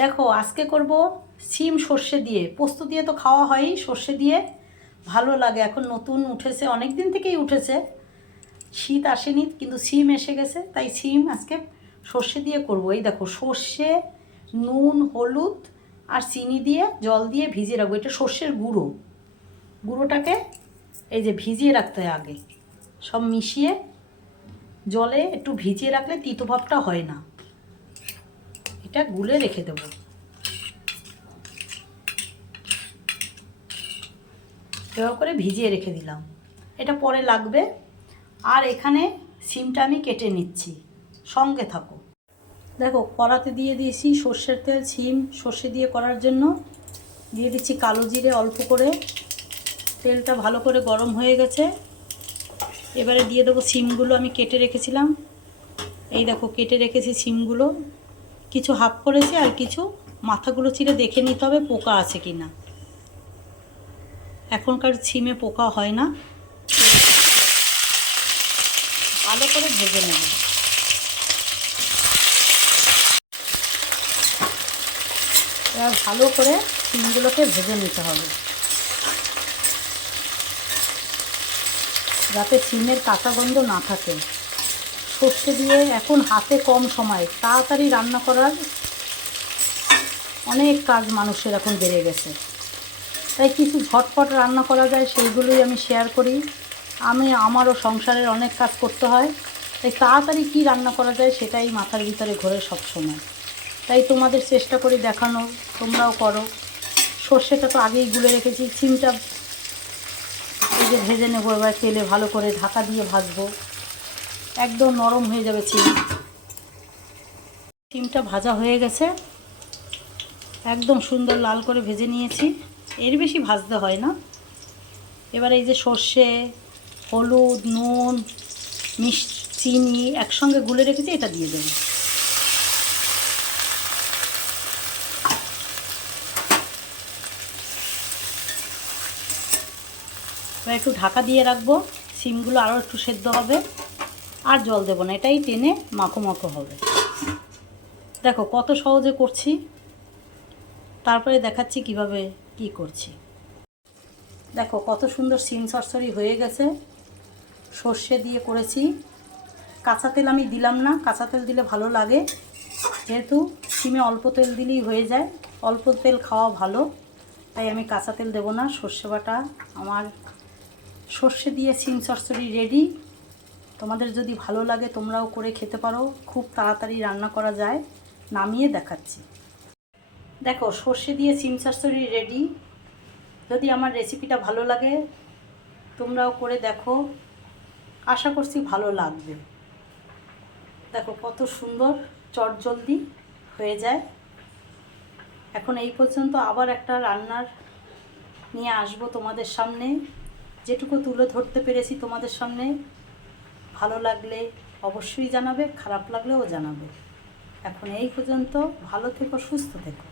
দেখো, আজকে করব সিম সর্ষে দিয়ে। পোস্ত দিয়ে তো খাওয়া হয়ই সর্ষে দিয়ে। ভালো লাগে, এখন নতুন উঠেছে অনেক দিন থেকেই উঠেছে। শীত আসেনি, কিন্তু সিম এসে গেছে, তাই সিম আজকে সর্ষে দিয়ে করব। এই দেখো, সর্ষে, নুন, হলুদ আর চিনি দিয়ে জল দিয়ে ভিজিয়ে রাখব। এটা সর্ষের গুঁড়ো। গুঁড়োটাকে এই যে ভিজিয়ে রাখতে হয় আগে। সব মিশিয়ে জলে একটু ভিজিয়ে রাখলে তিতো ভাবটা হয় না। এটা গুলে রেখে দেবো। এভাবে করে ভিজিয়ে রেখে দিলাম। এটা পরে লাগবে। আর এখানে সিমটা আমি কেটে নিচ্ছি। সঙ্গে থাকো। দেখো, কড়াতে দিয়ে দিয়েছি সর্ষের তেল, সিম, সর্ষে দিয়ে করার জন্য। দিয়ে দিচ্ছি কালো জিরে অল্প করে। তেলটা ভালো করে গরম হয়ে গেছে। এবারে দিয়ে দেবো সিমগুলো আমি কেটে রেখেছিলাম। এই দেখো, কেটে রেখেছি সিমগুলো। কিছু হাফ করেছি আর কিছু মাথাগুলো ছিঁড়ে দেখে নিতে হবে পোকা আছে কি না। এখনকার সিমে পোকা হয় না। ভালো করে ভেজে নেব। এবার ভালো করে সিমগুলোকে ভেজে নিতে হবে। যাতে সিমের কাঁচা গন্ধ না থাকে। সর্ষে দিয়ে এখন হাতে কম সময়। তাড়াতাড়ি রান্না করার অনেক কাজ মানুষের এখন বেড়ে গেছে। তাই কিছু ঝটপট রান্না করা যায়, সেইগুলোই আমি শেয়ার করি। আমি, আমারও সংসারের অনেক কাজ করতে হয়। তাই তাড়াতাড়ি কী রান্না করা যায় সেটাই মাথার ভিতরে ঘোরে সব সময়। তাই তোমাদের চেষ্টা করি দেখানো, তোমরাও করো। সর্ষেটা তো আগেই গুলে রেখেছি সিমটা এই যে ভেজে নেব, এবার তেলে ভালো করে ঢাকা দিয়ে ভাজবো। একদম নরম হয়ে যাবে সিম সিমটা ভাজা হয়ে গেছে। একদম সুন্দর লাল করে ভেজে নিয়েছি। এর বেশি ভাজতে হয় না। এবার এই যে সর্ষে, হলুদ, নুন মিষ্টি চিনি একসঙ্গে গুলে রেখেছি, এটা দিয়ে দেবো। এবার একটু ঢাকা দিয়ে রাখব। সিমগুলো আরও একটু সেদ্ধ হবে। আর জল দেবো না, এটাই টেনে মাখো মাখো হবে। দেখো কত সহজে করছি, তারপরে দেখাচ্ছি কীভাবে কি করছি। দেখো কত সুন্দর সিম সরসরি হয়ে গেছে, সর্ষে দিয়ে করেছি। কাঁচা তেল আমি দিলাম না, কাঁচা তেল দিলে ভালো লাগে, যেহেতু সিমে অল্প তেল দিলেই হয়ে যায়, অল্প তেল খাওয়া ভালো, তাই আমি কাঁচা তেল দেবো না, সর্ষে বাটা আমার। সর্ষে দিয়ে সিম সরসরি রেডি তোমাদের যদি ভালো লাগে, তোমরাও করে খেতে পারো। খুব তাড়াতাড়ি রান্না করা যায়। নামিয়ে দেখাচ্ছি। দেখো, সর্ষে দিয়ে সিম সরসরি রেডি যদি আমার রেসিপিটা ভালো লাগে, তোমরাও করে দেখো। আশা করছি ভালো লাগবে। দেখো, কত সুন্দর চটজলদি হয়ে যায়। এখন এই পর্যন্ত আবার একটা রান্নার নিয়ে আসব তোমাদের সামনে। যেটুকু তুলে ধরতে পেরেছি তোমাদের সামনে। ভালো লাগলে অবশ্যই জানাবে খারাপ লাগলেও জানাবে। এখন এই পর্যন্ত ভালো থেকো সুস্থ থেকো।